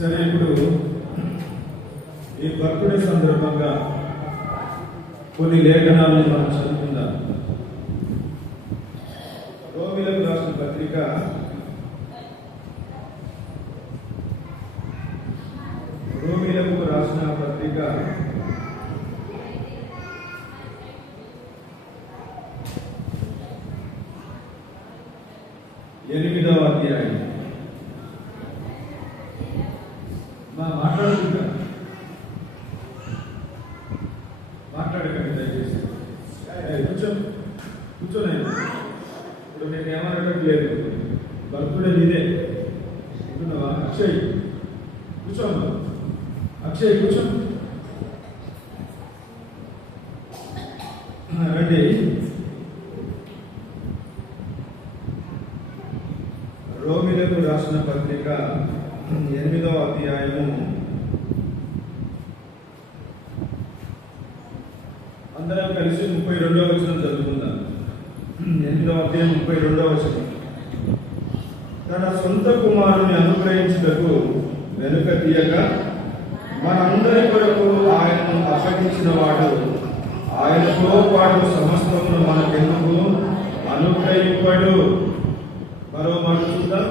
సరే, ఇప్పుడు ఈ బర్త్డే సందర్భంగా కొన్ని లేఖనాలను మనం చదువుకుందాం. రోమిలకు రాసిన పత్రిక 8వ అధ్యాయం. మాట్లాడకండి దయచేసి. కూర్చోనే. ఇప్పుడు నేను ఏమనట్లేదు, బర్త్డే నీదే అనుకున్నావా? అక్షయ్ కూర్చోమ్మా. అక్షయ్ కూర్చో. రండి. రోమిలకు రాసిన పత్రిక 8వ అధ్యాయము అందరం కలిసి 32వ వచనం చదువుకుందాం. 8వ అధ్యాయం 32వ వచనం. తన సొంత కుమారుని అనుగ్రహించుటకు వెనుక తీయక మనందరి కొరకు ఆయనను అప్పగించిన వాడు ఆయనతో పాటు సమస్తమును మనకెందుకు అనుగ్రహింపడు. మరో మాట చూద్దాం.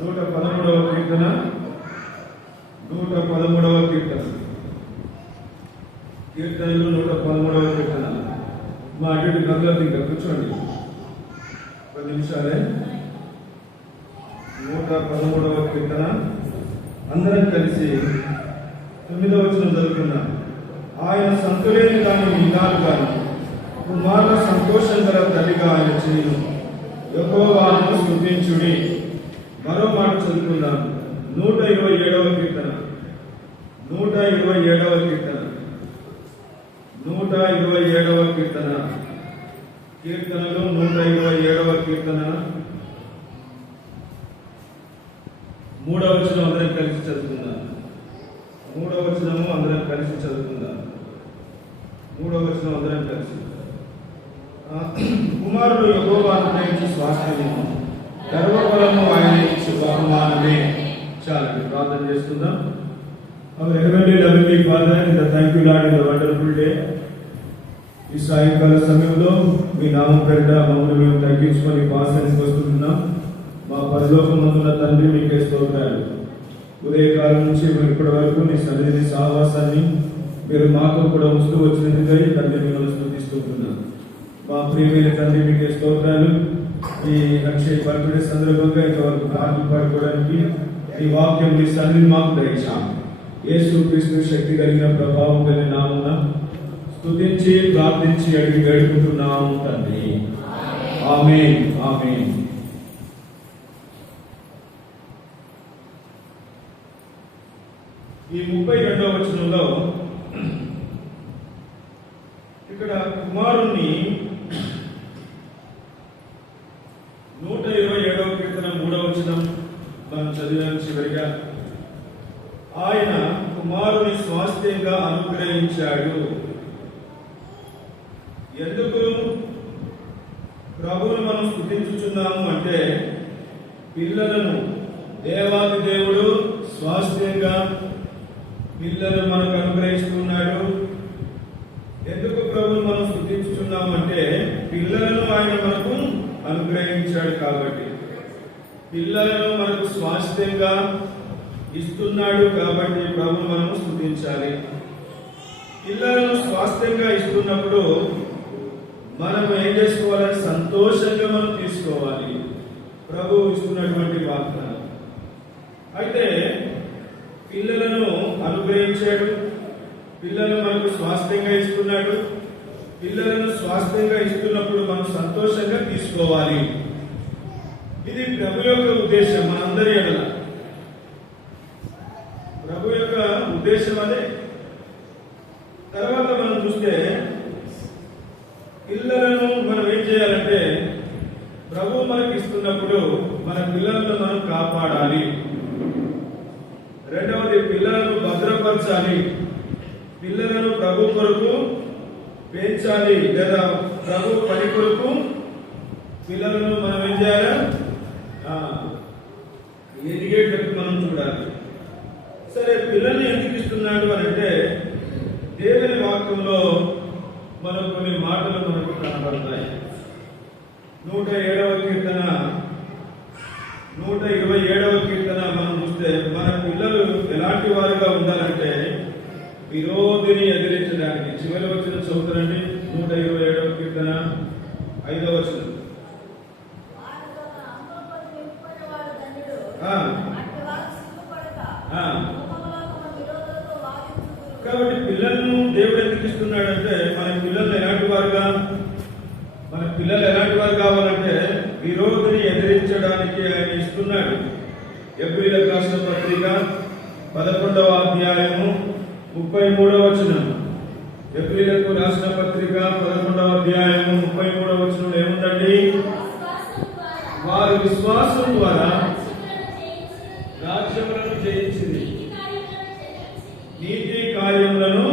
113వ కీర్తన. కీర్తనలు 113వ కీర్తన. మా అటు గదిలోకి ఇంకా కూర్చోండి 10 నిమిషాలే. 113వ కీర్తన అందరం కలిసి 9వ వచనం చదువుకున్నాం. ఆయన సంతులేని కానీ విన్నాను కానీ కుమారుల సంతోషం గల తల్లిగా ఆయన చేయను. యెహోవాను స్తుతించుడి. మరో మాట చదువుకుందాం. 127వ కీర్తన. 127వ కీర్తన. 127వ కీర్తన. కీర్తనలు 127వ కీర్తన 3వ వచనం అందరం కలిసి చదువుకుందాం. 3వ వచనము అందరం కలిసి చదువుకుందాం. 3వ వచనం అందరం కలిసి. కుమారుడు యెహోవాను ప్రేమించి స్వాస్థ్యము, గర్వఫలము ఆయన ఇచ్చు బహుమానమే. చాలా ప్రార్థన చేస్తున్నాం. Our heavenly loving Father, in the thank you Lord in the wonderful day. ఈ సాయంకాల సమయంలో మీ నామం పేరిట మమ్మల్ని మేము తగ్గించుకొని పాసనికి వస్తున్నాం. మా పరలోకమందున్న తండ్రి మీకే స్తోత్రాలు. ఉదయకాలం నుంచి ఇప్పటి వరకు నీ సన్నిధి సహవాసాన్ని మీరు మాతో కూడా ఉంచుతూ వచ్చినందుకై తండ్రి మిమ్మల్ని స్తుతిస్తున్నాం. మా ప్రియమైన తండ్రి మీకే స్తోత్రాలు. ఈ అక్షయ బర్త్డే సందర్భంగా ఇంతవరకు పాటలు పాడుకోవడానికి ఈ వాక్యం మీ సన్నిధి మాకు దయచాం. యేసు క్రీస్తు శక్తి కలిగిన ప్రభావం కలిగిన నామమున స్తుతించి ప్రార్థించి అడిగి వేడుకుంటున్నాము తండ్రి. ఆమేన్. ఆమేన్. ఈ 32వ వచనంలో ఇక్కడ కుమారుణ్ణి 127వ కీర్తన 3వ వచనం మనం చదివాం. చివరిగా ఆయన కుమారుని స్వాస్థ్యంగా అనుగ్రహించాడు. ఎందుకు ప్రభువును మనం స్తుతించుచున్నాము అంటే పిల్లలను దేవాది దేవుడు స్వాస్థ్యంగా పిల్లలను మనకు అనుగ్రహిస్తున్నాడు. ఎందుకు ప్రభువును మనం స్తుతించుచున్నాము అంటే పిల్లలను ఆయన మనకు అనుగ్రహించాడు కాబట్టి, పిల్లలను మనకు స్వాస్థ్యంగా ఇస్తున్నాడు కాబట్టి ప్రభువును మనం స్తుతించాలి. పిల్లలను స్వాస్థ్యంగా ఇస్తున్నప్పుడు మనం ఏం చేసుకోవాలని సంతోషంగా మనం తీసుకోవాలి ప్రభువు ఇస్తున్నటువంటి వాగ్దానం. అయితే పిల్లలను అనుగ్రహించాడు, పిల్లలను మనకు స్వాస్థ్యంగా ఇస్తున్నాడు. పిల్లలను స్వాస్థ్యంగా ఇస్తున్నప్పుడు మనం సంతోషంగా తీసుకోవాలి. ఇది ప్రభు యొక్క ఉద్దేశం. మనందరి ఎడల ప్రభు యొక్క ఉద్దేశం అదే. తర్వాత మనం చూస్తే పిల్లలను మనం ఏం చేయాలంటే ప్రభు మనకి ఇస్తున్నప్పుడు మన పిల్లలను మనం కాపాడాలి. రెండవది పిల్లలను భద్రపరచాలి. పిల్లలను ప్రభు కొరకు పెంచాలి, లేదా ప్రభు పని కొరకు పిల్లలను మనం ఏం చేయాలి? ఎదిగేటట్టు మనం చూడాలి. సరే, పిల్లల్ని ఎందుకు ఇస్తున్నాడు అని అంటే దేవుని వాక్యంలో మనకు కొన్ని మాటలు మనకు కనబడతాయి. 107వ కీర్తన 127వ కీర్తన మనం చూస్తే మన పిల్లలు ఎలాంటి వారుగా ఉండాలంటే విరోధిని ఎదిరించడానికి. చివరి వచ్చిన చదువుతారండి 127వ కీర్తన 5వ వచనం. కాబట్టి పిల్లలను దేవుడు ఎందుకు ఇస్తున్నాడంటే మన పిల్లలు ఎలాంటి వారు కావాలంటే విరోధిని ఎదిరించడానికి ఆయన ఇస్తున్నాడు. ఎబ్రీయులకు రాసిన పత్రిక 11వ అధ్యాయము 33వ వచనం. ఎబ్రీయులకు రాసిన పత్రిక 11వ అధ్యాయము 33వ వచనం ఏముందండి? వారి విశ్వాసం ద్వారా రాజ్యములను జయించింది, నీతి కార్యములను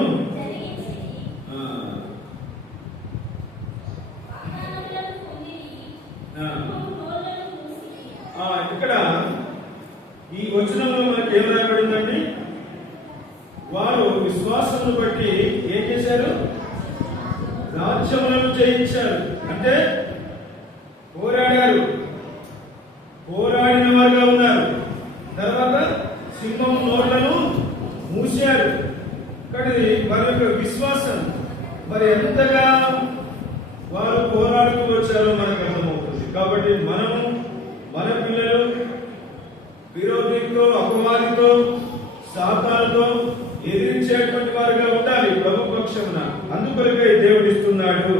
ఇక్కడ ఈ వచనంలో మనకి ఏం రాయబడిందండి? వారు విశ్వాసమును బట్టి ఏం చేశారు? రాజ్యములను జయించారు. అంటే పోరాడారు, పోరాడిన వారుగా ఉన్నారు. తర్వాత సింహం నోళ్లను మూశారు. కానీ వారి యొక్క విశ్వాసం మరి ఎంతగా వారు పోరాడుతూ వచ్చారో మనకు అర్థమవుతుంది. కాబట్టి మనము మన పిల్లలు విరోధితో, అపవాదితో, సాతానుతో ఎదిరించేటువంటి వారుగా ఉండాలి ప్రభు పక్షమున. అందుకొరకే దేవుడు ఇస్తున్నాడు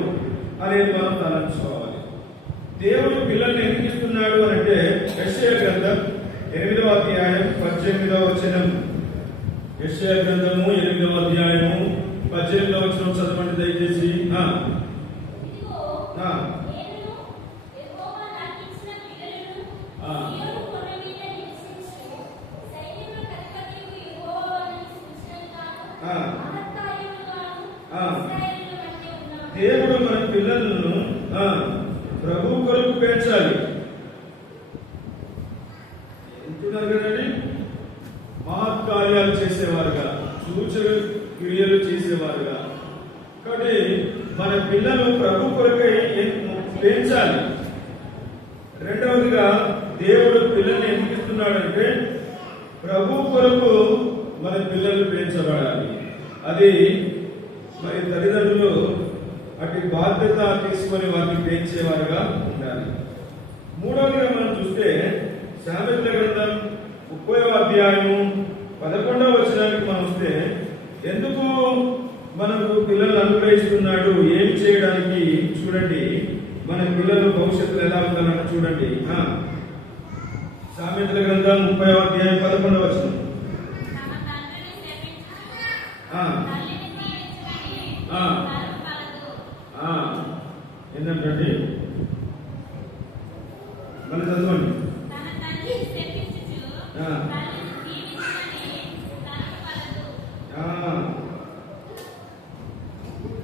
అనేది మనం తలంచుకోవాలి. దేవుడు పిల్లల్ని ఎందుకు ఇస్తున్నాడు అని అంటే యెషయా గ్రంథం 8వ అధ్యాయం 18వ వచనం. యెషయా గ్రంథము 8వ అధ్యాయము 18వ వచనం చదవండి దయచేసి. దేవుడు మన పిల్లలను ప్రభు కొరకు పెంచాలి. ఎంతున్నారు కదండి, మహత్కార్యాలు చేసేవారుగా, సూచన క్రియలు చేసేవారుగా. కాబట్టి మన పిల్లలు ప్రభు కొరకై పెంచాలి. రెండవదిగా దేవుడు పిల్లల్ని ఎందుకు ఇస్తున్నాడంటే ప్రభు కొరకు మన పిల్లలు పెంచబడాలి. అది మరి తల్లిదండ్రులు అటు బాధ్యత తీసుకొని వారిని పెంచేవారుగా ఉండాలి. మూడవదిగా మనం చూస్తే సామెతల గ్రంథం 30వ అధ్యాయము 11వ వచనానికి మనం వస్తే ఎందుకు మనకు పిల్లలు అనుగ్రహిస్తున్నాడు, ఏమి చేయడానికి? చూడండి, మన పిల్లలు భవిష్యత్తులో ఎలా ఉండాలని చూడండి. సామెతల గ్రంథం 30వ అధ్యాయం 11వ వచనం. ఏంటంటే మళ్ళీ చదవండి.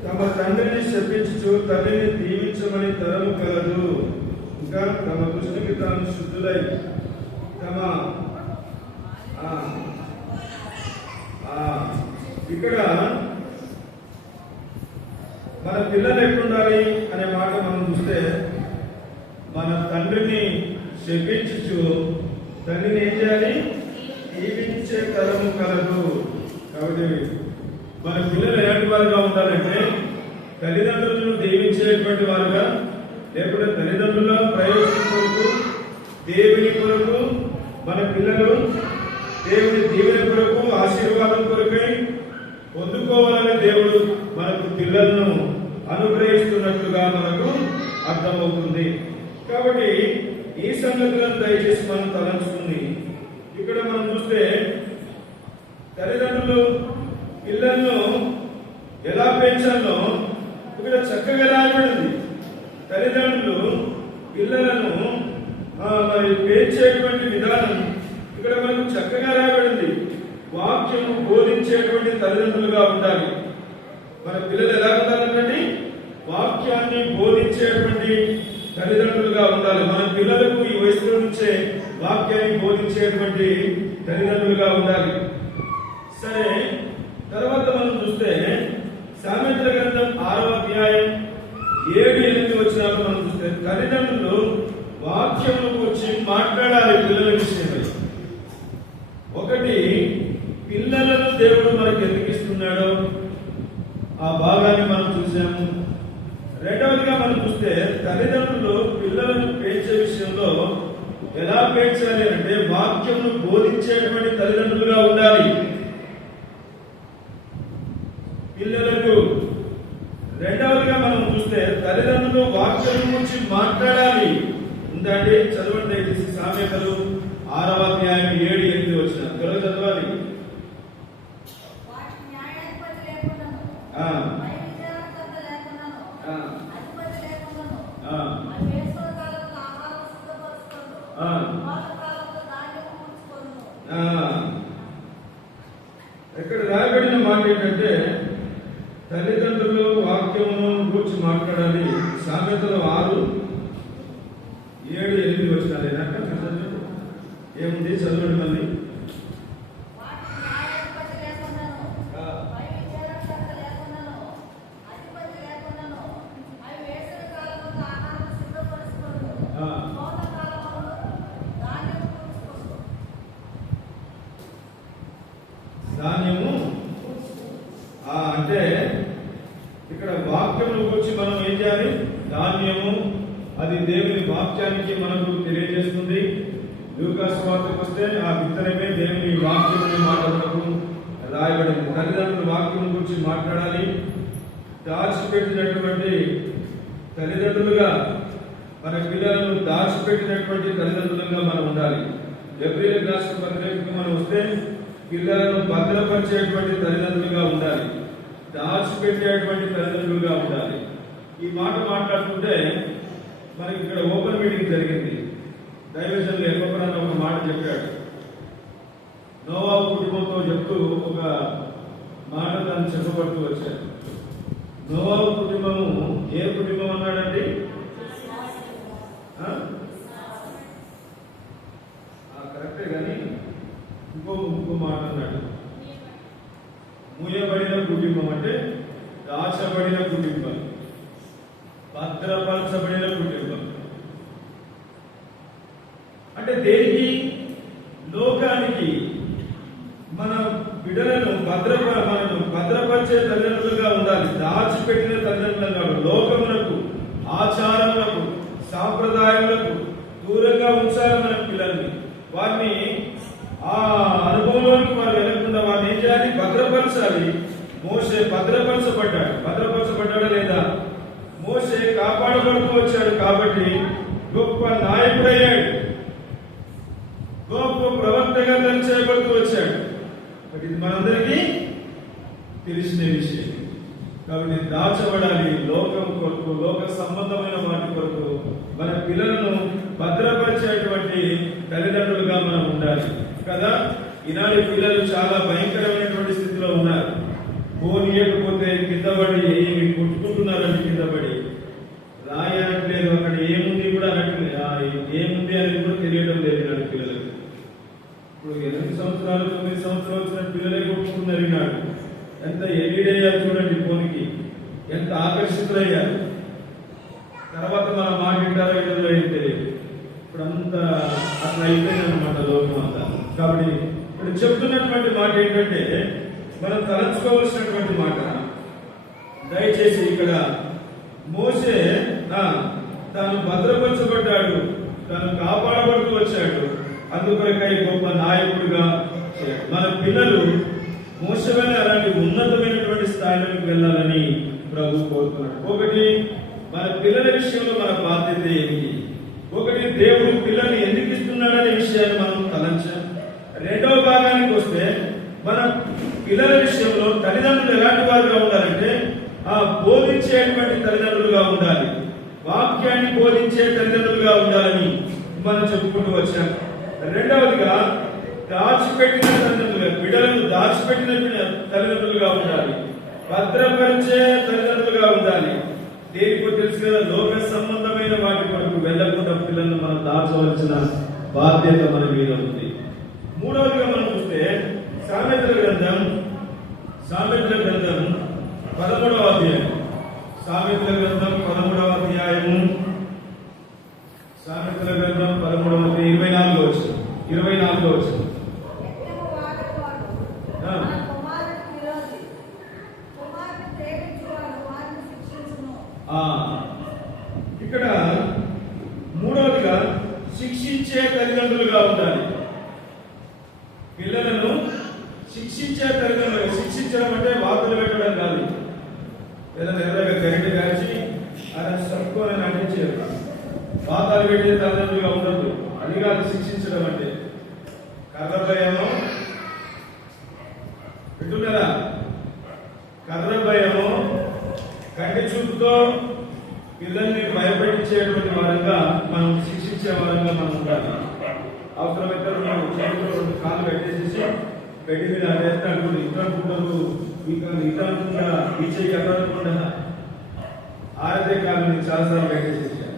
తమ తండ్రిని శపించు తల్లిని దీవించమని తరము కలదు. ఇంకా తమ దృష్టికి తాను శుద్ధులై తమ ఇక్కడ మన పిల్లలు ఎట్లుండాలి అనే మాట మనం చూస్తే మన తండ్రిని శపించు తల్లిని ఏం చేయాలి? దీవించే తరము కలదు. కాబట్టి మన పిల్లలు ఎలాంటి వారుగా ఉండాలంటే తల్లిదండ్రులను దీవించేటువంటి వారుగా, లేకపోతే తల్లిదండ్రుల ప్రయోజనం కొరకు, దేవుని కొరకు మన పిల్లలు దేవుని దీవెన కొరకు, ఆశీర్వాదం కొరకై పొందుకోవాలని దేవుడు మనకు పిల్లలను అనుగ్రహిస్తున్నట్లుగా మనకు అర్థమవుతుంది. కాబట్టి ఈ సంగతులను దయచేసి మనం తలంచుకుంది. ఇక్కడ మనం చూస్తే తల్లిదండ్రులు పిల్లలను ఎలా పెంచాలో ఇక్కడ చక్కగా రాయబడింది. తల్లిదండ్రులు పిల్లలను మరి పెంచేటువంటి విధానం ఇక్కడ మనకు చక్కగా రాయబడింది. వాక్యము బోధించేటువంటి తల్లిదండ్రులుగా ఉండాలి. మన పిల్లలు ఎలా ఉండాలంటే వాక్యాన్ని బోధించేటువంటి తల్లిదండ్రులుగా ఉండాలి. మన పిల్లలకు ఈ వయసులో నుంచే వాక్యాన్ని బోధించేటువంటి తల్లిదండ్రులుగా ఉండాలి. సరే, తర్వాత మనం చూస్తే సామెతల గ్రంథం 6వ అధ్యాయం 7-8 వచనాలు మనం చూస్తే తల్లిదండ్రులు వాక్యములకు వచ్చి మాట్లాడాలి పిల్లల విషయమై. ఒకటి, పిల్లలను దేవుడు మనకు ఎందుకు ఇస్తున్నాడో ఆ భాగాన్ని మనం చూసాము. రెండవదిగా మనం చూస్తే తల్లిదండ్రులు పిల్లలను పెంచే విషయంలో ఎలా పెంచాలి అంటే వాక్యమును బోధించేటువంటి తల్లిదండ్రులుగా ఉండాలి పిల్లలకు. రెండవదిగా మనం చూస్తే తల్లిదండ్రులు వాక్యం గురించి మాట్లాడాలి. ఉందండి, చదవండి దయచేసి సామెతలు 6వ అధ్యాయం 7-8 వచనాలు త్వరగా చదవాలి. ఇక్కడ రాయబడిన మాట ఏంటంటే తల్లిదండ్రులు వాక్యమును గురించి మాట్లాడాలి. సామెతలు 6:7-8 వచనాలు ఏముంది చదవండి మళ్ళీ. ధాన్యము అంటే ఇక్కడ వాక్యముల గురించి మనం ఏం చేయాలి? ధాన్యము, అది దేవుని వాక్యానికి మనకు తెలియజేస్తుంది. లూకా సువార్తకు వస్తే ఆ విత్తనమే దేవుని వాక్యముని మాటలకు రాయబడింది. తల్లిదండ్రులు వాక్యం గురించి మాట్లాడాలి. దాచిపెట్టినటువంటి తల్లిదండ్రులుగా మన పిల్లలను దాచిపెట్టినటువంటి తల్లిదండ్రులుగా మనం ఉండాలి. ఏప్రిల్ రాష్ట్ర పత్రికకు మనం వస్తే పిల్లలను భద్రపరిచేటువంటి తల్లిదండ్రులుగా ఉండాలి, దాచిపెట్టేటువంటి తల్లిదండ్రులుగా ఉండాలి. ఈ మాట మాట్లాడుతుంటే మనకి ఇక్కడ ఓపెన్ మీటింగ్ జరిగింది. దైవజనులు ఎప్పటికైనా ఒక మాట చెప్పాడు. నోవాహు కుటుంబంతో చెప్తూ ఒక మాట దాన్ని చెప్పబడుతూ వచ్చాడు. నోవాహు కుటుంబము ఏ కుటుంబం అన్నాడండి? కరెక్టే, కానీ ఇంకో మాట అన్నాడు. మూయబడిన కుటుంబం అంటే దాచబడిన కుటుంబం, భద్రపరచబడిన కుటుంబం. అంటే దేనికి? లోకానికి మన బిడ్డలను భద్రపరిచే తల్లిదండ్రులుగా ఉండాలి, దాచిపెట్టిన తల్లిదండ్రులుగా. లోకములకు, ఆచారములకు, సాంప్రదాయములకు దూరంగా ఉంచాలి మన పిల్లల్ని. వారిని ఆ అనుభవంలోనికి వారు వెళ్ళకుండా వారిని ఏం చేయాలి? భద్రపరచాలి. మోషే భద్రపరచబడ్డాడా లేదా? మోషే కాపాడబడుతూ వచ్చాడు కాబట్టి గొప్ప నాయకుడయ్యాడు, గొప్ప ప్రవక్తగా చేయబడుతూ వచ్చాడు. ఇది మనందరికీ తెలిసిన విషయం. కాబట్టి దాచబడాలి. లోకం కొరకు, లోక సంబంధమైన వాటి కొరకు మన పిల్లలను భద్రపరిచేటువంటి తల్లిదండ్రులుగా మనం ఉండాలి కదా. ఈనాడు పిల్లలు చాలా భయంకరమైనటువంటి స్థితిలో ఉన్నారు. పోనీయకపోతే కింద పడి కొట్టుకుంటున్నారంటే కింద పడి రాయి అనట్లేదు, అక్కడ ఏముంది కూడా అనట్లేదు, ఏముంది అనేది కూడా తెలియడం లేదు ఈనాడు పిల్లలకు. ఇప్పుడు 8 సంవత్సరాలు 9 సంవత్సరాలు వచ్చిన పిల్లలే కొట్టుకుంటున్నారు ఈనాడు. ఎంత ఎలిడ్ అయ్యారు చూడండి, ఫోన్కి ఎంత ఆకర్షితులయ్యారు. తర్వాత మన మాట వింటారో ఇళ్ళలో ఏం తెలియదు. ఇప్పుడు అంతా అట్లా అయిపోయింది అనమాట లోకం అంతా. కాబట్టి ఇప్పుడు చెప్తున్నటువంటి మాట ఏంటంటే మనం తలంచుకోవాల్సినటువంటి మాట. దయచేసి ఇక్కడ మోషే తాను భద్రపరచబడ్డాడు, తాను కాపాడబడుతూ వచ్చాడు. అందుకొరకై గొప్ప నాయకుడుగా మన పిల్లలు మోషే వలె అలాంటి ఉన్నతమైనటువంటి స్థాయిలోకి వెళ్ళాలని ప్రభు కోరుతున్నాడు. ఒకటి, మన పిల్లల విషయంలో మన బాధ్యత ఏమిటి? ఒకటి, దేవుడు పిల్లల్ని ఎందుకు ఇస్తున్నాడనే విషయాన్ని మనం తలంచాం. రెండవ భాగానికి వస్తే మన పిల్లల విషయంలో తల్లిదండ్రులు ఎలాంటి వారుగా ఉండాలంటే బోధించేటువంటి తల్లిదండ్రులుగా ఉండాలి, వాక్యాన్ని బోధించే తల్లిదండ్రులుగా ఉండాలని మనం చెప్పుకుంటూ వచ్చాం. రెండవదిగా దాచిపెట్టిన తల్లిదండ్రులుగా, బిడ్డలను దాచిపెట్టిన తల్లిదండ్రులుగా ఉండాలి, భద్రపరిచే తల్లిదండ్రులుగా ఉండాలి. దేనికో తెలుసు కదా, లోక సంబంధమైన వాటి వరకు వెళ్లకుండా పిల్లలను మనం దాచవలసిన బాధ్యత మన మీద ఉంది. మూడవదిగా మనం చూస్తే సామెతల గ్రంథం సామెతల గ్రంథం 13వ అధ్యాయం. సామెతల గ్రంథం 13వ అధ్యాయము. సామెతల గ్రంథం 13వ అధ్యాయం 24వ వచనం. 24వ వచనం. ఇక్కడ మూడవదిగా శిక్షించే తల్లిదండ్రులుగా ఉండాలి. పిల్లలను శిక్షించే తల్లిదండ్రులు. శిక్షించడం అంటే వార్తలు పెట్టడం కాదు. ఏదైనా ఎర్రగా గరిటె కాల్చి ఆయన సరుకుని నటించారు. వాతాలు పెట్టే తల్లిదండ్రులుగా ఉండదు. అది కాదు శిక్షించడం అంటే. కర్రభయము వింటున్నారా? కర్రభయము కంటి చూపుతో పిల్లల్ని భయపెట్టించేటువంటి వారంగా మనం శిక్షించే వారంగా మనం ఉండాలి. అవసరమైతే మనం చేతిలో 2 కాళ్ళు పెట్టేసేసి పెట్టి మీద వేస్తాడు. ఇతరులు ఇతరుకుండా ఇచ్చే కదలకుండా ఆరదే కాళ్ళని చాలాసార్లు పెట్టేసేసాడు.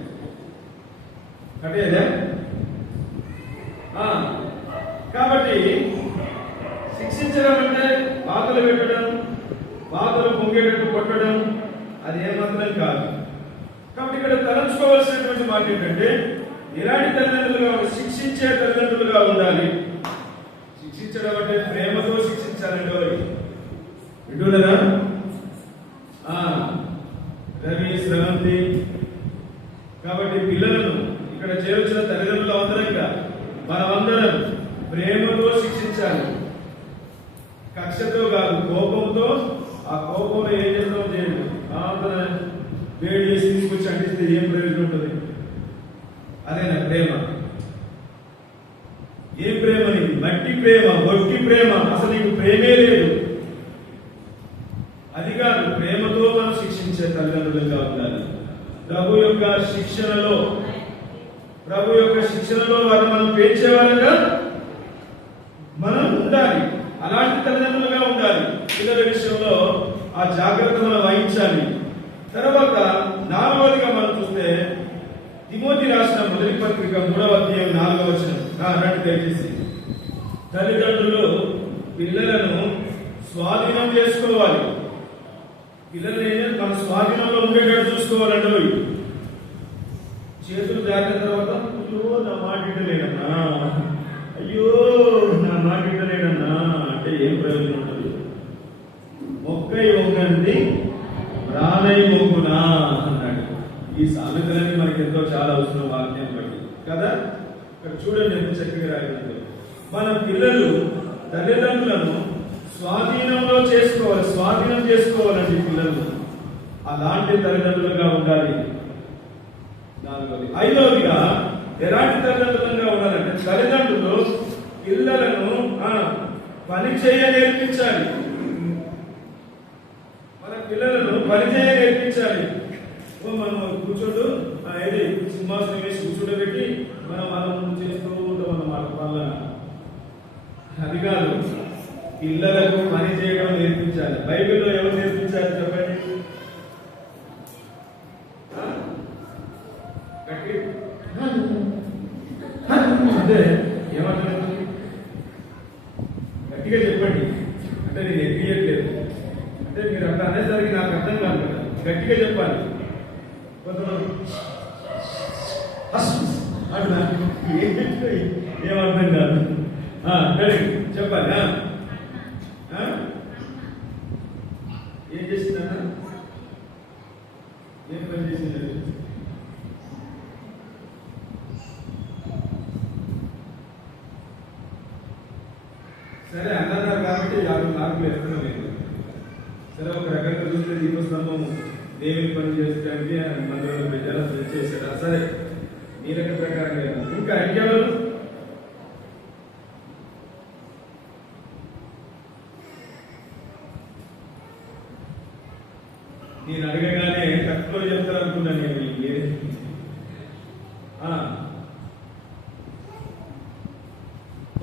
కట్టేదే. కాబట్టి శిక్షించడం అంటే బాధలు పెట్టడం, బాధలు పొంగేటట్టు కొట్టడం అది ఏమాత్రం కాదు. కాబట్టి ఇక్కడ తలంచుకోవాల్సినటువంటి మాట ఏంటంటే ఎలాంటి తల్లిదండ్రులుగా, శిక్షించే తల్లిదండ్రులుగా ఉండాలి. శిక్షించడం అంటే ప్రేమతో శిక్షించాలండి. వింటున్నారా? రవి, శ్రవంతి. కాబట్టి పిల్లలను ఇక్కడ చేర్చిన తల్లిదండ్రులు అందరంగా మనమందరం ప్రేమతో శిక్షించాలి. కక్షతో కాదు, కోపంతో. ఆ కోపంలో ఏం చేస్తాం చేయండి. వేడి చేసి తీసుకొచ్చి అంటిస్తే ఏం ప్రయోజనం ఉంటుంది? అదేనా ప్రేమ? ఏం ప్రేమ నీది? మట్టి ప్రేమ, ఒట్టి ప్రేమ. అసలు నీకు ప్రేమే లేదు. అది కాదు. ప్రేమతో మనం శిక్షించే తల్లిదండ్రులుగా ఉండాలి. ప్రభు యొక్క శిక్షణలో వారిని మనం పెంచేవారుగా మనం ఉండాలి. అలాంటి తల్లిదండ్రులుగా ఉండాలి. పిల్లల విషయంలో ఆ జాగ్రత్త మనం వహించాలి. తర్వాత 4వదిగా మనం చూస్తే తిమోతి రాసిన మొదటి పత్రిక 3వ అధ్యాయం 4వ వచనం. దయచేసి తల్లిదండ్రులు పిల్లలను స్వాధీనం చేసుకోవాలి. పిల్లల్ని మన స్వాధీనంలో ఉండేటట్టు చూసుకోవాలండి. చేతులు దాటిన తర్వాత అయ్యో నా మాట ఇంటలేడన్నా, అయ్యో నా మాట ఇంటలేడన్నా అంటే ఏం ప్రయోజనం ఉంటుంది? మొక్కై వంగండి రానై మొక్కునా అన్నాడు. ఈ సామెతలన్నీ మనకి ఎంతో చాలా అవసరం వాక్యం బట్టి కదా. ఇక్కడ చూడండి ఎంత చక్కగా రాయడంతో. మన పిల్లలు తల్లిదండ్రులను స్వాధీనం చేసుకోవాలండి పిల్లలు. అలాంటి తల్లిదండ్రులుగా ఉండాలి. 4వది. 5వదిగా ఎలాంటి తల్లిదండ్రులుగా ఉండాలంటే తల్లిదండ్రులు పిల్లలను పని చేయ నేర్పించాలి. మన పిల్లలను పని చేయ నేర్పించాలి. మనం కూర్చోడు అయితే సింహాసనం వేసి కూర్చోబెట్టి మనం చేస్తూ ఉంటాం అన్నమాట వల్ల. అది కాదు. పిల్లలకు పని చేయడం నేర్పించాలి. బైబిల్లో ఎవరు నేర్పించాలి చెప్పండి? అంటే ఏమంటారు? గట్టిగా చెప్పండి. అంటే నేను ఎక్కియట్లేదు అంటే మీరు అట్లా అనేసరికి నాకు అర్థం కాదు కదా. గట్టిగా చెప్పాలి. కొంతమంది ఏమర్థం కాదు. చెప్పాలి. ఏం చేసిందా? ఏం పని చేసింది? సరే అన్నారు కాబట్టి 50 మార్కులు ఎత్తడం లేదు. సరే ఒక రకంగా చూస్తే దీపస్తంభం దేవుని పని చేసుకోవడానికి మందిరంలో పెట్టారు, చేశారు. సరే ఈ రకం ప్రకారం లేదు. ఇంకా ఇంకెవరు? నేను అడగగానే తక్కువ చెప్తారు అనుకున్నాను నేను.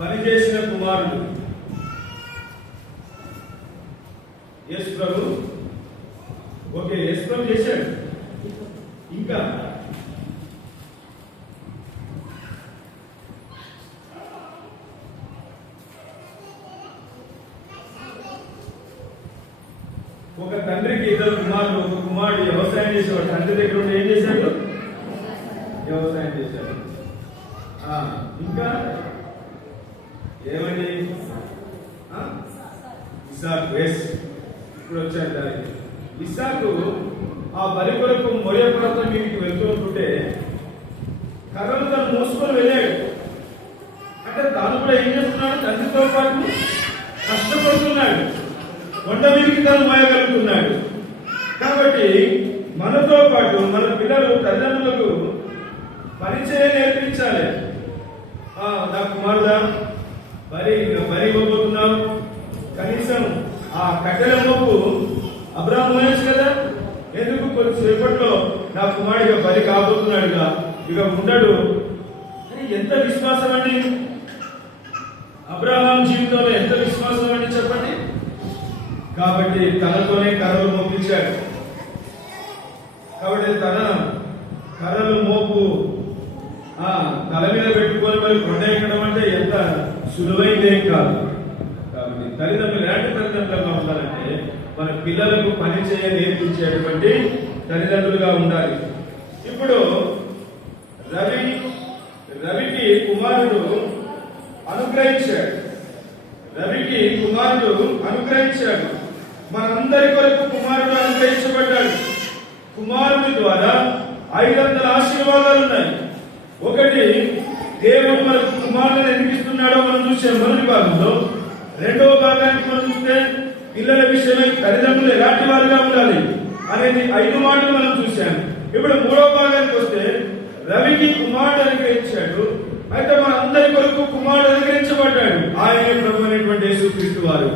పనిచేసిన కుమారుడు యేసు ప్రభు. ఓకే, యేసు ప్రభు చేశాడు. ఇంకా ఒక తండ్రికి ఇద్దరు కుమారుడు, ఒక కుమారుడు వ్యవసాయం చేసేవాడు. తండ్రి దగ్గర ఉండి ఏం చేశాడు? వ్యవసాయం చేశాడు. ఇంకా ఏమని ఇస్సాకు వేస్ ఇప్పుడు వచ్చాడు దానికి. ఇస్సాకు ఆ బలి కొరకు మొయ పర్వతం మీదకి వెళ్తూ ఉంటుంటే కర్రలు తను మోసుకొని వెళ్ళాడు. అంటే తాను కూడా ఏం చేస్తున్నాడు? తండ్రితో పాటు కష్టపడుతున్నాడు. కొండ మీదకి తను మోయగలుగుతున్నాడు. కాబట్టి మనతో పాటు మన పిల్లలు తల్లిదండ్రులకు పరిచయం నేర్పించాలి. నా కుమారుడా బలి ఇవ్వబోతున్నావు, కనీసం ఆ కట్టెల మోపు అబ్రాహాము మోయొచ్చు కదా, ఎందుకు కొద్దిసేపట్లో నా కుమారుడిగా బలి కాబోతున్నాడుగా, ఇక ఉండడు. ఎంత విశ్వాసం అండి అబ్రాహాం జీవితంలో, ఎంత విశ్వాసం అండి చెప్పండి. కాబట్టి తనతోనే కర్రలు మోపించాడు. కాబట్టి తన కర్రలు మోపు తల మీద పెట్టుకొని మరి కొండ ఎక్కడం అంటే ఎంత సులువైందేం కాదు. కాబట్టి తల్లిదండ్రులు ఎలాంటి తల్లిదండ్రులుగా ఉండాలంటే మన పిల్లలకు పని చేయ నేర్పించేటువంటి తల్లిదండ్రులుగా ఉండాలి. ఇప్పుడు రవికి కుమారుడు అనుగ్రహించాడు. మనందరి కొరకు కుమారుడు అనుగ్రహించబడ్డాడు. కుమారుడి ద్వారా 500 ఆశీర్వాదాలు ఉన్నాయి. ఒకటి, దేవుడు మనకు కుమారులను ఎందుకు ఇస్తున్నాడో మనం చూసాం మొదటి భాగంలో. రెండవ భాగానికి మనం చూస్తే పిల్లల విషయమై తల్లిదండ్రులు ఎలాంటి వారుగా ఉండాలి అనేది 5 మాటలు మనం చూసాం. ఇప్పుడు మూడవ భాగానికి వస్తే రవికి కుమారుడు అనుగ్రహించాడు. అయితే మన అందరి కొరకు కుమారుడు అనుగ్రహించబడ్డాడు. ఆయనే ప్రభు అయినటువంటి యేసుక్రీస్తు వారు.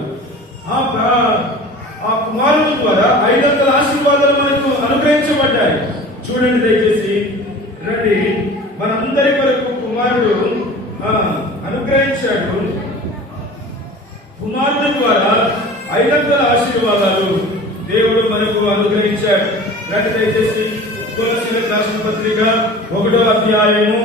ఆ కుమారుడు ద్వారా 500 ఆశీర్వాదాలు మనకు అనుగ్రహించబడ్డాయి. చూడండి దయచేసి, రండి. మనందరి కొరకు కుమారుడు అనుగ్రహించాడు. కుమారుడు ద్వారా 500 ఆశీర్వాదాలు దేవుడు మనకు అనుగ్రహించాడు. రండి దయచేసి కొలస్సీలకు రాసిన పత్రిక 1వ అధ్యాయము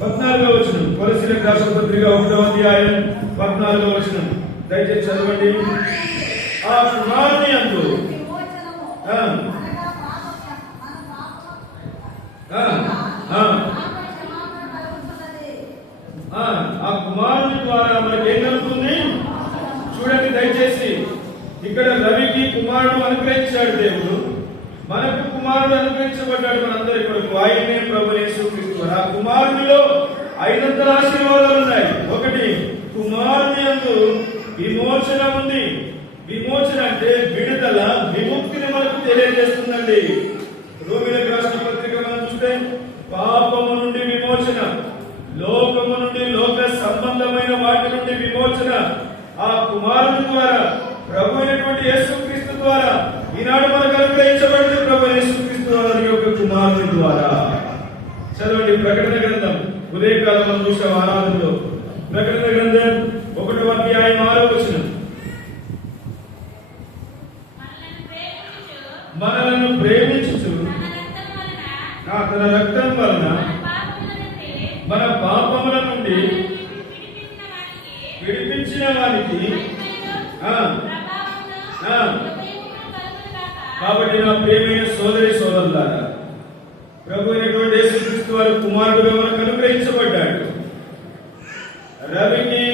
14వ వచనం. కొలస్సీలకు రాసిన పత్రిక 1వ అధ్యాయం 14వ వచనం దయచేసి చదవండి. ఆ కుమారుని యందు ఆ కుమారుని ద్వారా మనకి ఏం కలుగుతుంది? చూడండి దయచేసి, ఇక్కడ రవికి కుమారుడు అనుగ్రహించాడు దేవుడు, మనకు కుమారుడు అనుగ్రహించబడ్డాడు మనందరి కొరకు. ఆయనే ప్రభు యేసుక్రీస్తు. ఆ కుమారునిలో 500 ఆశీర్వాదాలు ఉన్నాయి. ఒకటి, కుమారుని యందు విమోచన ఉంది. విమోచన అంటే విడుదల, విముక్తిని మనకు తెలియజేస్తుందండి. రోమీయులకు రాసిన పత్రిక మనం చూస్తే పాపము నుండి విమోచన, లోకము నుండి, లోక సంబంధమైన వాటి నుండి విమోచన ఆ కుమారుని ద్వారా, ప్రభు అయినటువంటి యేసుక్రీస్తు ద్వారా ఈనాడు మనకు అనుగ్రహించబడింది. ప్రభు యేసుక్రీస్తు వారి యొక్క కుమారుని ద్వారా. చదవండి ప్రకటన గ్రంథం. ఉదయకాలం మనం చూసాం ఆరాధనలో. ప్రకటన గ్రంథం 1వ అధ్యాయం 6వ వచనం. మనలను ప్రేమించుచు తన రక్తం వలన మన పాపముల నుండి విడిపించిన వారికి. కాబట్టి నా ప్రియమైన సోదరి సోదరులారా, ప్రభు అయినటువంటి యేసుక్రీస్తు వారి కుమారుడుగా మనకు అనుగ్రహించబడ్డాడు. రవికి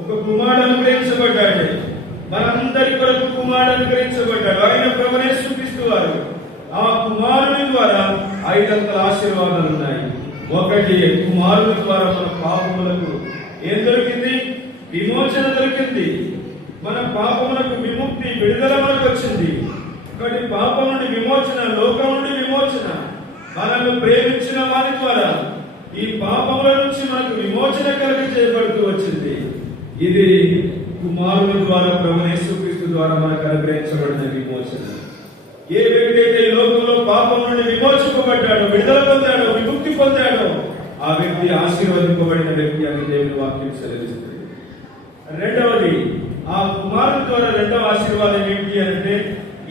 ఒక కుమారుడు అనుగ్రహించబడ్డాడు. మనందరి కొరకు కుమారుడు అనుగ్రహించబడ్డాడు. ఆయన ప్రభు యేసుక్రీస్తు వారు. ఆ కుమారుని ద్వారా 500 ఆశీర్వాదాలు ఉన్నాయి. ఒకటి, కుమారుని ద్వారా మన పాపములకు ఏం దొరికింది? విమోచన దొరికింది. మన పాపములకు విముక్తి, విడుదల మనకు వచ్చింది. కాబట్టి పాపం నుండి విమోచన, లోకం నుండి విమోచన, మనల్ని ప్రేమించిన వారి ద్వారా ఈ పాపముల నుంచి మనకు విమోచన కలిగి చేయబడుతూ వచ్చింది. ఇది కుమారుని ద్వారా, ప్రభు యేసుక్రీస్తు ద్వారా మనకు అనుగ్రహించబడిన విమోచన. ఏ వ్యక్తి అయితే ఈ లోకంలో పాపం నుండి విమోచింపబడ్డాడో, విడుదల పొందాడో, విముక్తి పొందాడో ఆ వ్యక్తి ఆశీర్వదింపబడిన వ్యక్తి అని దేవుని వాక్యం సెలవిస్తుంది. రెండవది, ఆ కుమారుడు ద్వారా రెండవ ఆశీర్వాదం ఏంటి అంటే,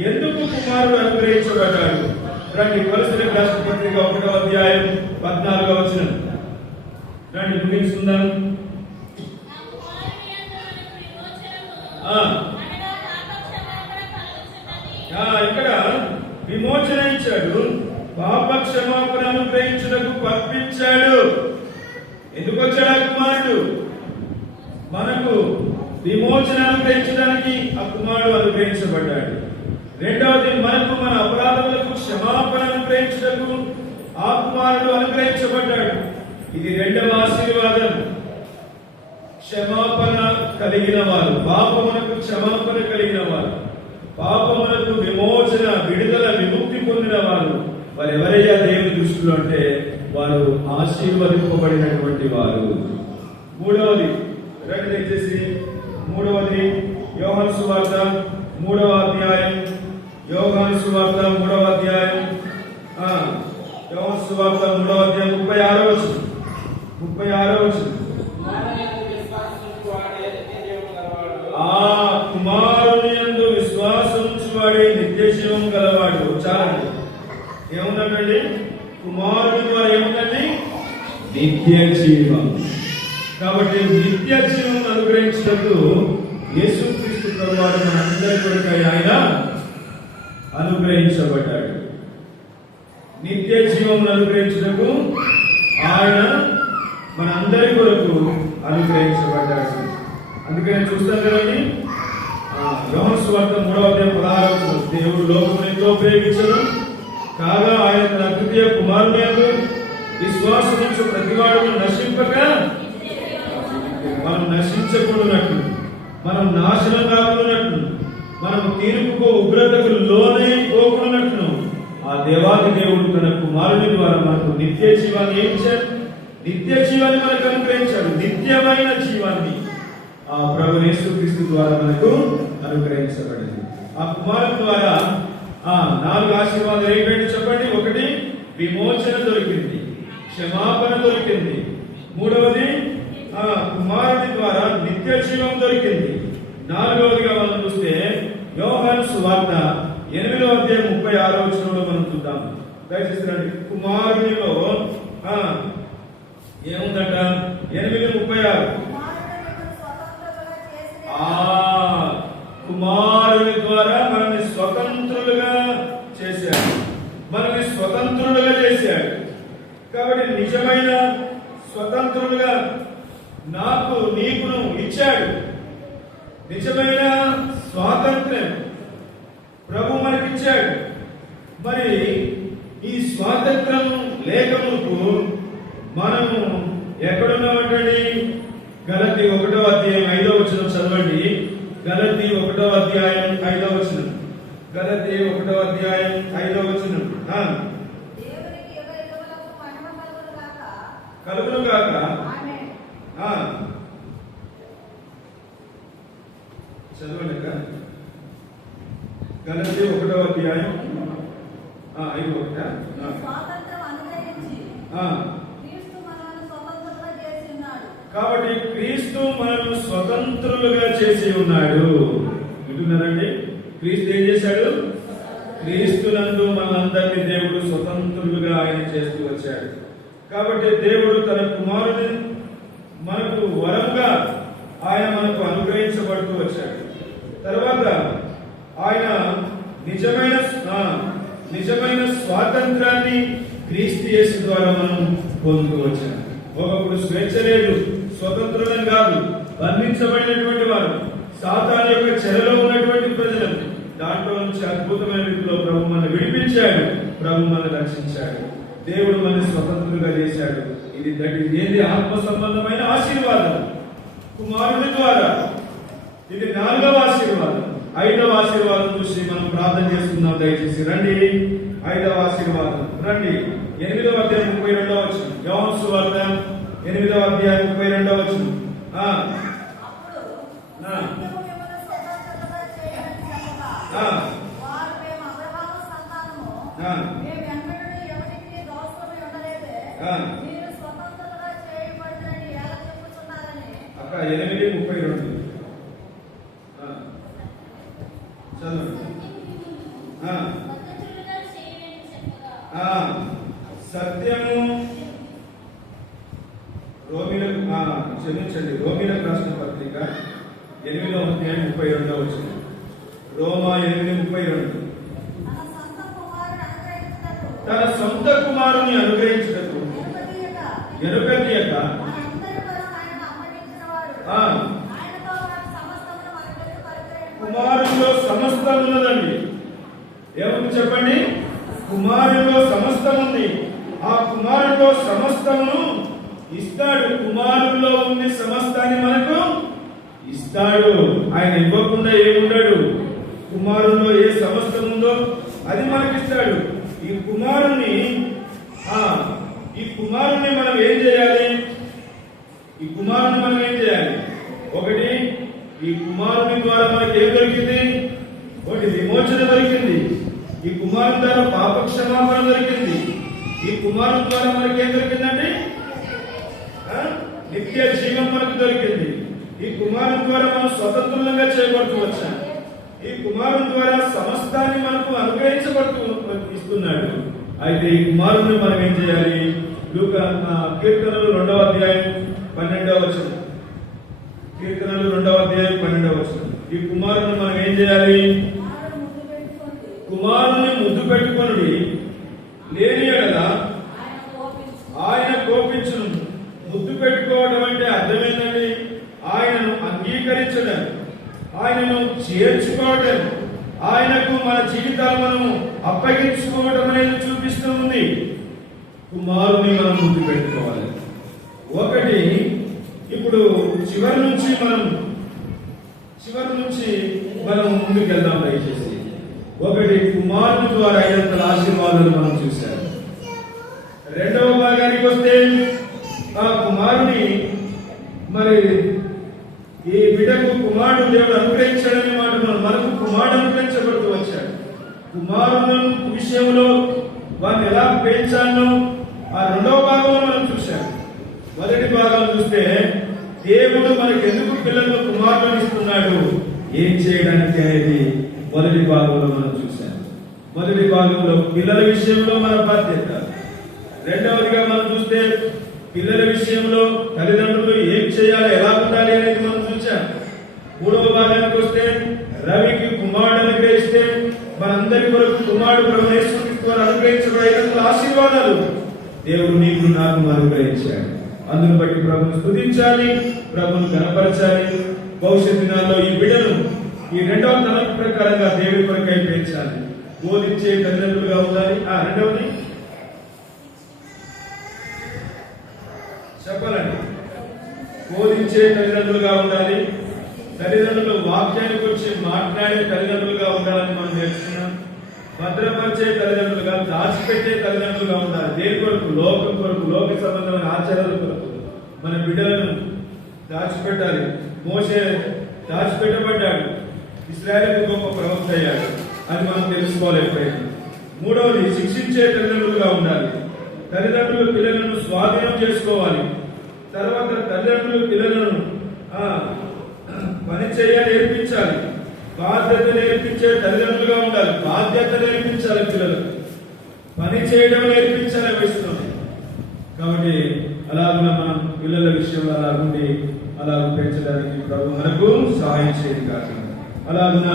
ఎందుకు కుమారుడు అనుగ్రహించబడ్డాడు? రండి కొలస్సీలకు రాసిన పత్రిక 1వ అధ్యాయం 14వ వచనం. రండి ముగించుకుందాం. ఇక్కడ విమోచన ఇచ్చాడు, పాప క్షమాపణ అనుగ్రహించుటకు పంపించాడు. ఎందుకు వచ్చాడు ఆ కుమారుడు? మనకు విమోచన అనుగ్రహించడానికి ఆ కుమారుడు అనుగ్రహించబడ్డాడు. రెండవది, మనకు మన అపరాధములకు క్షమాపణ అనుగ్రహించుటకు ఆ కుమారుడు అనుగ్రహించబడ్డాడు. ఇది రెండవ ఆశీర్వాదం. క్షమాపణ కలిగిన వారు, పాపమునకు క్షమాపణ కలిగిన వారు, పాపమునకు విమోచన, విడుదల, విముక్తి పొందిన వారు ఎవరయ్యా దేవుని దృష్టిలో అంటే వారు ఆశీర్వదింపబడినటువంటి వారు. మూడవది దయచేసి మూడవది యోహాను సువార్త 3వ అధ్యాయం. యోహాను సువార్త 3వ అధ్యాయం. యోహాను సువార్త 3వ అధ్యాయం 36వ వచనం. 36వ వచనం. ఆ కుమారుని యందు విశ్వాసం ఉంచువాడే నిత్య జీవం గలవాడు. చాలండి. ఏముందండి? కుమారుని ద్వారా ఏముందండి? నిత్య జీవం. కాబట్టి నిత్య జీవం అనుగ్రహించినట్టు యేసుక్రీస్తు ప్రభువారు మనందరి కొరకై ఆయన అనుగ్రహించబడ్డాడు. నిత్య జీవం అనుగ్రహించినట్టు ఆయన మనందరి కొరకు అనుగ్రహించబడ్డాడు. అందుకని చూస్తాం కదండి, యోహాను సువార్త 3వ అధ్యాయం 16వ వచనం. దేవుడు లోకమును ఎంతో ప్రేమించెను కాగా ఆయన తన అద్వితీయ కుమారుని యందు విశ్వాసముంచు ప్రతివాడును నశింపక, మనం నశించకుండానట్లు, మనం నాశనం కాకుండానట్లు, మనం తీర్పుకు ఉగ్రతకు లోనైపోకుండానట్లు ఆ దేవాది దేవుడు తన కుమారుని ద్వారా మనకు నిత్య జీవాన్ని ఇచ్చాడు. నిత్య జీవాన్ని మనకు అనుగ్రహించాడు. నిత్యమైన జీవాన్ని ఆ ప్రభు యేసుక్రీస్తు ద్వారా మనకు అనుగ్రహించబడింది. ఆ కుమారుని ద్వారా 4 ఆశీర్వాదాలు ఏంటంటే చెప్పండి. 1, విమోచన దొరికింది, క్షమాపణ దొరికింది. మూడవది, కుమారుని ద్వారా నిత్య జీవం దొరికింది. 4వదిగా మనం చూస్తే యోహాను సువార్త 8వ అధ్యాయం 36వ వచనంలో మనం చూద్దాం. దయచేసి రండి. కుమారునిలో ఏముందట? 8:36. కుమారుని ద్వారా మనల్ని స్వతంత్రులుగా చేశాడు. మనల్ని స్వతంత్రులుగా చేశాడు. కాబట్టి నిజమైన స్వతంత్రులుగా నాకు నీకును ఇచ్చాడు. నిజమైన స్వాతంత్ర్యం ప్రభు మనకిచ్చాడు. మరి ఈ స్వాతంత్రం లేకముకు మనము ఎక్కడున్నామంటండి? గలతీ 1వ అధ్యాయం 5వ వచనం చదవండి. గలతీ 1వ అధ్యాయం 5వ వచనం. గలతీ 1వ అధ్యాయం 5వ వచనం. కలుగును గాక. చదవండి. గలతీ 1వ అధ్యాయం 5:1. కాబట్టి క్రీస్తు మనల్ని స్వతంత్రులుగా చేసి ఉన్నాడు. వింటున్నారండి? క్రీస్తు ఏం చేశాడు? క్రీస్తునందు మనందరినీ దేవుడు స్వతంత్రులుగా ఆయన చేస్తూ వచ్చాడు. కాబట్టి దేవుడు తన కుమారుని మనకు వరంగా ఆయన మనకు అనుగ్రహించబడుతూ వచ్చాడు. తర్వాత ఆయన నిజమైన స్వాతంత్రాన్ని క్రీస్తు యేసు ద్వారా మనం పొందుతూ వచ్చాడు. ఒకప్పుడు స్వేచ్ఛ లేదు, స్వతంత్రులను కాదు, బంధించబడినటువంటి వారు, సాతాను యొక్క చెరలో ఉన్నటువంటి ప్రజలు. దాంట్లో నుంచి అద్భుతమైన రీతిలో ప్రభు మనల్ని విడిపించాడు. ప్రభు మనల్ని రక్షించాడు. దేవుడు మనల్ని స్వతంత్రులుగా చేశాడు. ఇది ఏది? ఆత్మ సంబంధమైన ఆశీర్వాదం కుమారుని ద్వారా. ఇది 4వ ఆశీర్వాదం. 5వ ఆశీర్వాదం చూసి మనం ప్రార్థన చేసుకుందాం. దయచేసి రండి. 5వ ఆశీర్వాదం రండి. 8వ అధ్యాయం 32వ వచనం. యోహాను సువార్త 8వ అధ్యాయం 32వ వచనం. అక్క 8:32 చదవండి. సత్యము రోమిలకు రాసిన పత్రిక 8వ అధ్యాయం 32వ వచనం. రోమా 8:32. తన సొంత కుమారుని అనుగ్రహించుటకు ఎరుకతీయక కుమారులో సమస్తం ఉన్నదండి. ఏముంది చెప్పండి? కుమారులో సమస్తం ఉంది. ఆ కుమారులో సమస్తమును ఇస్తాడు. కుమారుల్లో ఉంది సమస్తాన్ని మనకు ఇస్తాడు. ఆయన ఇవ్వకుండా ఏముండడు. కుమారుల్లో ఏ సమస్తం ఉందో అది మనకిస్తాడు. ఈ కుమారుని మనం ఏం చేయాలి? ఈ కుమారుని మనం ఏం చేయాలి? ఒకటి, ఈ కుమారుని ద్వారా మనకి ఏం దొరికింది? ఒకటి, విమోచన దొరికింది. ఈ కుమారుని ద్వారా పాప క్షమాపణ దొరికింది. ఈ కుమారుని ద్వారా మనకి ఏం దొరికిందండి? నిత్య జీవం మనకు దొరికింది. ఈ కుమారుని ద్వారా మనం స్వతంత్రంగా చేయబడుతూ వచ్చాం. ఈ కుమారుని ద్వారా సమస్తాన్ని మనకు అనుగ్రహించబడుతూ ఇస్తున్నాడు. అయితే ఈ కుమారుని మనం ఏం చేయాలి? కీర్తనలు 2వ అధ్యాయం 12వ వచనం. కీర్తనలు 2వ అధ్యాయం 12వ వచనం. ఈ కుమారుని మనం ఏం చేయాలి? కుమారుని ముద్దు పెట్టుకొనుడి, లేని యెడల ఆయన కోపించును. ముద్దు పెట్టుకోవడం అంటే అర్థమేందండి? ఆయనను అంగీకరించడం, ఆయనను చేర్చుకోవడం, ఆయనకు మన జీవితాలు మనం అప్పగించుకోవడం అనేది చూపిస్తూ ఉంది. కుమారుని మనం ముద్దు పెట్టుకోవాలి. ఒకటి, ఇప్పుడు చివరి నుంచి మనం ముందుకెళ్దాం దయచేసి. ఒకటి, కుమారుని ద్వారా అయినంత ఆశీర్వాదాలు మనం చూశారు. రెండవ భాగానికి వస్తే, ఆ కుమారుని మరి ఈ బిడ్డకు కుమారుడు దేవుడు అనుగ్రహించాడనే మాట మనకు కుమారుడు అనుగ్రహించబడుతూ వచ్చాడు. కుమారుని విషయంలో వారిని ఎలా పెంచాలో ఆ రెండవ భాగంలో మనం చూశాం. మొదటి భాగం చూస్తే దేవుడు మనకి ఎందుకు పిల్లలను కుమారులను ఇస్తున్నాడు, ఏం చేయడానికి అనేది మొదటి భాగంలో మనం చూశాం. మొదటి భాగంలో పిల్లల విషయంలో మన బాధ్యత. రెండవదిగా మనం చూస్తే పిల్లల విషయంలో తల్లిదండ్రులు ఏం చేయాలి, ఎలా ఉండాలి అనేది మనం చూసాం. మూడవ భాగానికి వస్తే రవికి కుమారుడు అనుగ్రహిస్తే మనందరి కొరకు కుమారుడు ప్రభు యేసుక్రీస్తు వారు అనుగ్రహించబడిన ఆశీర్వాదాలు దేవుడు నీకు నాకు అనుగ్రహించాడు. అందును బట్టి ప్రభుని స్తుతించాలి, ప్రభుని కనపరచాలి. భవిష్యత్ దినాల్లో ఈ బిడ్డను ఈ రెండవ తరగతి ప్రకారంగా దేవుడి కొరకై పెంచాలి. బోధించే తల్లిదండ్రులుగా ఉండాలి. రెండవది చెప్పాలండి, బోధించే తల్లిదండ్రులుగా ఉండాలి. తల్లిదండ్రులు వాక్యానికి వచ్చి మాట్లాడే తల్లిదండ్రులుగా ఉండాలని మనం నేర్చుకున్నాం. భద్రపరిచే తల్లిదండ్రులుగా, దాచిపెట్టే తల్లిదండ్రులుగా ఉండాలి. దేని కొరకు? లోకం కొరకు, లోక సంబంధమైన ఆచారాల కొరకు మన బిడ్డలను దాచిపెట్టాలి. మోషే దాచిపెట్టబడ్డాడు, ఇశ్రాయేలుకు గొప్ప ప్రవక్త అయ్యాడు. అది మనం తెలుసుకోవాలి ఎప్పుడైనా. మూడవది, శిక్షించే తల్లిదండ్రులుగా ఉండాలి. తల్లిదండ్రులు పిల్లలను స్వాధీనం చేసుకోవాలి. తర్వాత తల్లిదండ్రులు పిల్లలను పని చేయ నేర్పించాలి. బాధ్యత నేర్పించే తల్లిదండ్రులుగా ఉండాలి. బాధ్యత నేర్పించాలి, పిల్లలకు పని చేయడం నేర్పించాలి వయసులో. కాబట్టి అలాగున మనం పిల్లల విషయంలో అలాగుండి అలాగ పెంచడానికి ప్రభు మనకు సహాయం చేయదు కాదు. అలాగున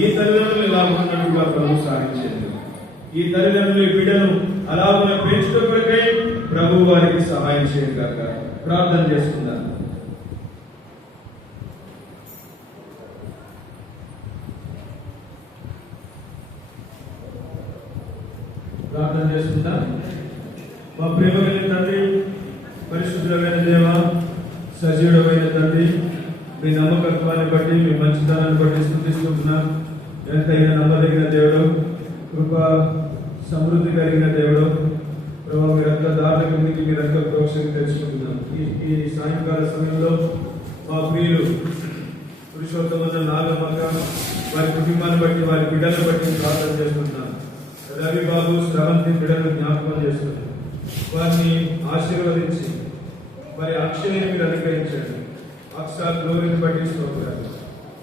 ఈ తల్లిదండ్రులు ఇలా ఉన్నట్టుగా ప్రభు సహాయం చేయదు. ఈ తల్లిదండ్రులు ఈ బిడ్డను అలాగున పెంచుట కొరకై ప్రభు వారికి సహాయం చేయదు కాక. ప్రార్థన చేసుకుందాం. ప్రార్థన చేసుకుందాం. మా ప్రేమ కలిగిన తండ్రి, పరిశుద్ధమైన దేవ, సజీవుడమైన తండ్రి, మీ నమ్మకత్వాన్ని బట్టి, మీ మంచితనాన్ని బట్టి స్తుతిస్తున్నాం. ఎంతైనా నమ్మదగిన దేవుడు, కృప సమృద్ధి కలిగిన దేవుడు ప్రభావ, మీ రక్త దారుల కిందికి మీ రక్త ప్రోక్షని తెలుసుకుంటున్నాం. ఈ సాయంకాల సమయంలో మా ప్రియులు పురుషోత్తమ నాగమ్మక వారి కుటుంబాన్ని బట్టి, వారి బిడ్డలను బట్టి ప్రార్థన చేస్తున్నాం. రవి బాబు, శ్రవంతి బిడ్డలను జ్ఞాపకం చేస్తున్నారు. వారిని ఆశీర్వదించి వారి అక్షయని మీరు అనుగ్రహించండి. అక్షా గ్లోరీని బట్టి స్తోత్రాలు.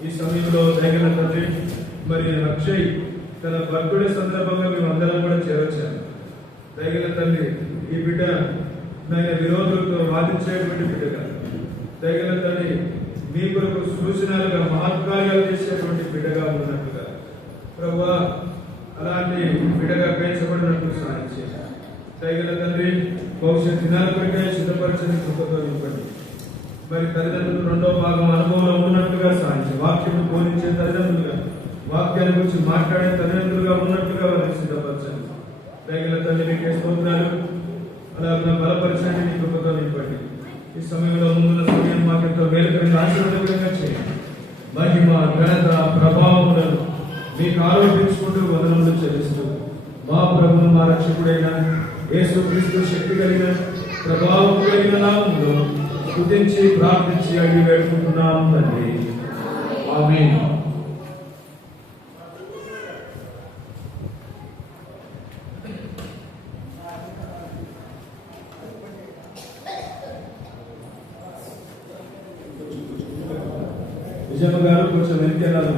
ఈ సమయంలో తగిన తండ్రి, మరి అక్షయ్ తన బర్త్డే సందర్భంగా మేము అందరం కూడా చేరొచ్చాము. తగిన తండ్రి, ఈ బిడ్డ నాయన విరోధులతో వాదించేటువంటి బిడ్డగా, తగిన తండ్రి మీ కొరకు సూచనలుగా మహత్కార్యాలు చేసేటువంటి బిడ్డగా ఉన్నట్టుగా ప్రభువా, అలాంటి బిడ్డగా పెంచబడినట్టు సహాయం చేశారు. దయగల తండ్రి, భవిష్యత్ దినాల కొరకే సిద్ధపరచని కృపతో నింపండి. మరి తల్లిదండ్రులు రెండో భాగం అనుభవంలో ఉన్నట్టుగా సాధించి వాక్యం బోధించే తల్లిదండ్రులుగా, వాక్యాన్ని గురించి మాట్లాడే తల్లిదండ్రులుగా ఉన్నట్టుగా వారిని సిద్ధపరచండి. దయగల తండ్రి, మీకే స్తోత్రాలు. అలాగే బలపరచండి, మీ కృపతో నింపండి. ఈ సమయంలో ముందున్న సమయం మాకెంతో మేలుకరంగా ఆశీర్వాదకరంగా చేయండి. మహిమ, ఘనత, ప్రభావములను మీకు ఆరోపించుకుంటూ వదనములు చెల్లిస్తూ మా ప్రభువు, మా రక్షకుడైన యేసుక్రీస్తు శక్తి కలిగిన ప్రభావం కలిగిన నామములో స్తుతించి ప్రార్థించి అడిగి వేడుకుంటున్నాం తండ్రి. ఆమేన్. విజయమ్మ గారు కొంచెం వెనక్కి వెళ్ళాలి.